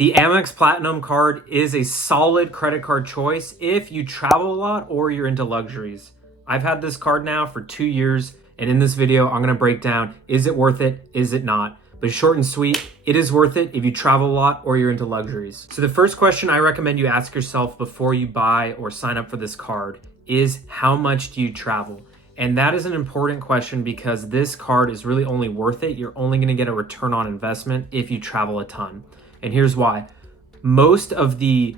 The Amex Platinum card is a solid credit card choice if you travel a lot or you're into luxuries. I've had this card now for 2 years, and in this video, I'm gonna break down, is it worth it, is it not? But short and sweet, it is worth it if you travel a lot or you're into luxuries. So the first question I recommend you ask yourself before you buy or sign up for this card is, how much do you travel? And that is an important question because this card is really only worth it. You're only gonna get a return on investment if you travel a ton. And here's why. Most of the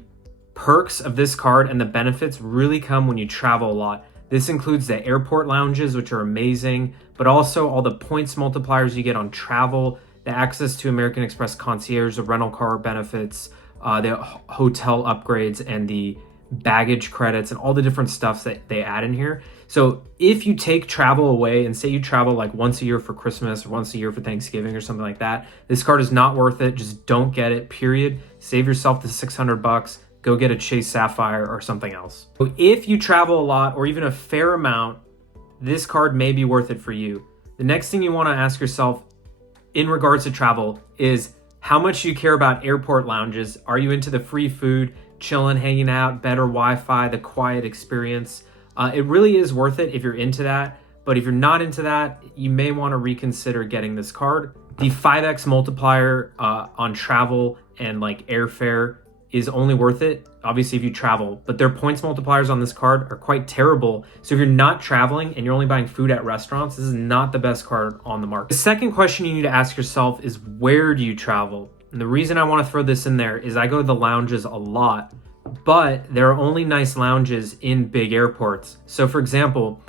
perks of this card and the benefits really come when you travel a lot. This includes the airport lounges, which are amazing, but also all the points multipliers you get on travel, the access to American Express concierge, the rental car benefits, the hotel upgrades, and the baggage credits, and all the different stuff that they add in here. So if you take travel away and say you travel like once a year for Christmas or once a year for Thanksgiving or something like that, this card is not worth it. Just don't get it, period. Save yourself the $600. Go get a Chase Sapphire or something else. So if you travel a lot or even a fair amount, this card may be worth it for you. The next thing you want to ask yourself in regards to travel is, how much do you care about airport lounges? Are you into the free food, chilling, hanging out, better Wi-Fi, the quiet experience? It really is worth it if you're into that. But if you're not into that, you may want to reconsider getting this card. The 5x multiplier on travel and like airfare is only worth it, obviously, if you travel. But their points multipliers on this card are quite terrible. So if you're not traveling and you're only buying food at restaurants, this is not the best card on the market. The second question you need to ask yourself is, where do you travel? And the reason I want to throw this in there is I go to the lounges a lot, but there are only nice lounges in big airports. So for example,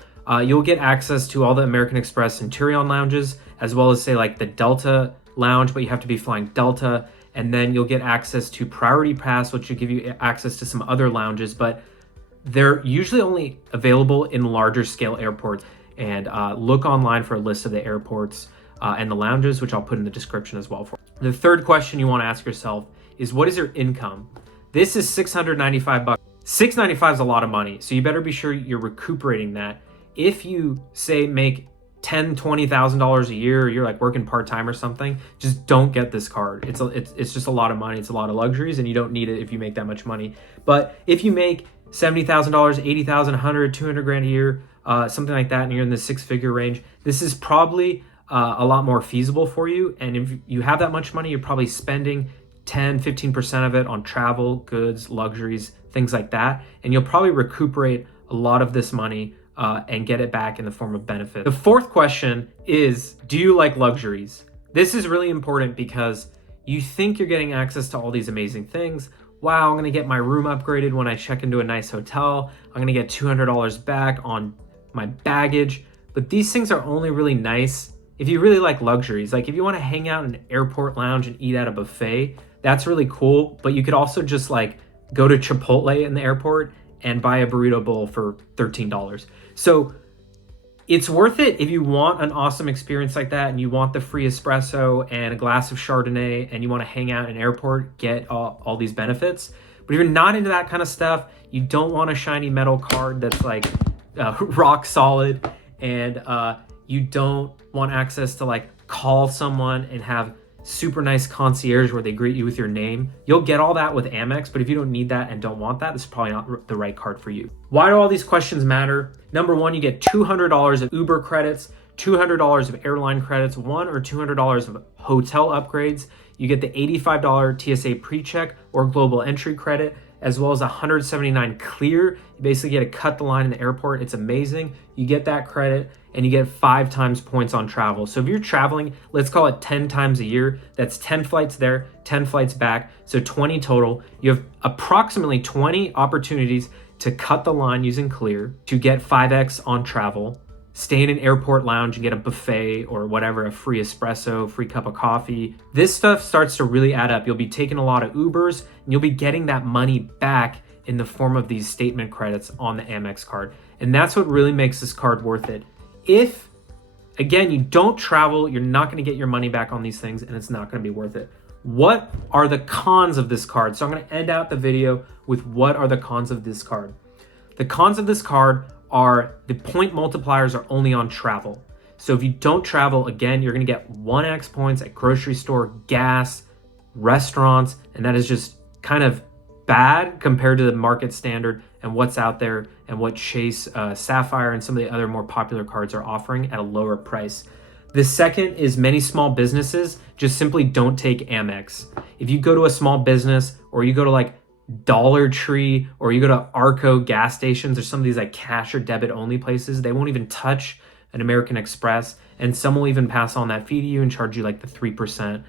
you'll get access to all the American Express Centurion lounges, as well as say like the Delta lounge, but you have to be flying Delta. And then you'll get access to Priority Pass, which will give you access to some other lounges, but they're usually only available in larger scale airports. And look online for a list of the airports and the lounges, which I'll put in the description as well. The third question you want to ask yourself is, what is your income? This is $695. $695 is a lot of money, so you better be sure you're recuperating that. If you say make $10,000, $20,000 a year, or you're like working part-time or something, just don't get this card. It's just a lot of money. It's a lot of luxuries, and you don't need it if you make that much money. But if you make $70,000, $80,000, $100,000, $200,000 a year, something like that, and you're in the six-figure range, this is probably a lot more feasible for you. And if you have that much money, you're probably spending 10, 15% of it on travel, goods, luxuries, things like that. And you'll probably recuperate a lot of this money and get it back in the form of benefit. The fourth question is, do you like luxuries? This is really important because you think you're getting access to all these amazing things. Wow, I'm gonna get my room upgraded when I check into a nice hotel. I'm gonna get $200 back on my baggage. But these things are only really nice if you really like luxuries. Like if you wanna hang out in an airport lounge and eat at a buffet, that's really cool. But you could also just like go to Chipotle in the airport and buy a burrito bowl for $13. So it's worth it if you want an awesome experience like that and you want the free espresso and a glass of Chardonnay and you want to hang out in an airport, get all these benefits. But if you're not into that kind of stuff, you don't want a shiny metal card that's like rock solid, and you don't want access to like call someone and have super nice concierge where they greet you with your name. You'll get all that with Amex, but if you don't need that and don't want that, this is probably not the right card for you. Why do all these questions matter? Number one, you get $200 of Uber credits, $200 of airline credits, $100 or $200 of hotel upgrades. You get the $85 TSA pre-check or global entry credit, as well as $179 clear. You basically get to cut the line in the airport. It's amazing. You get that credit and you get 5 times points on travel. So if you're traveling, let's call it 10 times a year, that's 10 flights there, 10 flights back, so 20 total. You have approximately 20 opportunities to cut the line using Clear, to get 5x on travel, stay in an airport lounge and get a buffet or whatever, a free espresso, free cup of coffee. This stuff starts to really add up. You'll be taking a lot of Ubers and you'll be getting that money back in the form of these statement credits on the Amex card. And that's what really makes this card worth it. If, again, you don't travel, you're not going to get your money back on these things and it's not going to be worth it. What are the cons of this card? So I'm going to end out the video with what are the cons of this card. The cons of this card are the point multipliers are only on travel. So if you don't travel, again, you're going to get 1x points at grocery store, gas, restaurants, and that is just kind of bad compared to the market standard and what's out there and what Chase Sapphire and some of the other more popular cards are offering at a lower price. The second is many small businesses just simply don't take Amex. If you go to a small business or you go to like Dollar Tree or you go to Arco gas stations or some of these like cash or debit only places, they won't even touch an American Express, and some will even pass on that fee to you and charge you like the 3%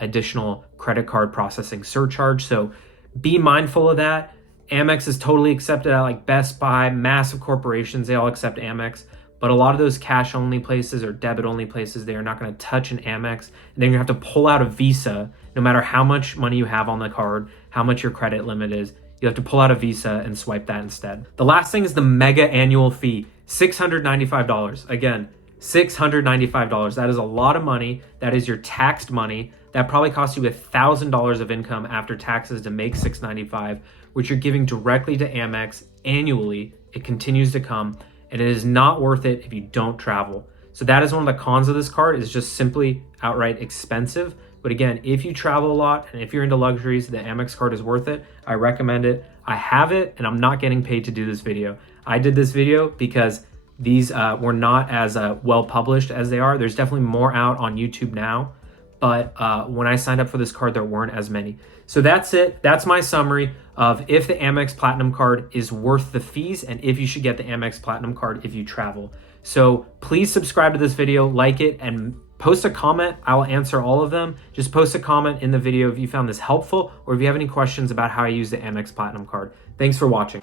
additional credit card processing surcharge. So be mindful of that. Amex is totally accepted at like Best Buy, massive corporations, they all accept Amex. But a lot of those cash only places or debit only places, they are not going to touch an Amex. And then you have to pull out a Visa, no matter how much money you have on the card, how much your credit limit is. You have to pull out a Visa and swipe that instead. The last thing is the mega annual fee, $695. Again, $695. That is a lot of money. That is your taxed money. That probably costs you $1,000 of income after taxes to make $695, which you're giving directly to Amex annually. It continues to come. And it is not worth it if you don't travel. So that is one of the cons of this card, is just simply outright expensive. But again, if you travel a lot and if you're into luxuries, the Amex card is worth it. I recommend it. I have it and I'm not getting paid to do this video. I did this video because these were not as well published as they are. There's definitely more out on YouTube now. But when I signed up for this card, there weren't as many. So that's it. That's my summary of if the Amex Platinum card is worth the fees and if you should get the Amex Platinum card if you travel. So please subscribe to this video, like it, and post a comment. I will answer all of them. Just post a comment in the video if you found this helpful or if you have any questions about how I use the Amex Platinum card. Thanks for watching.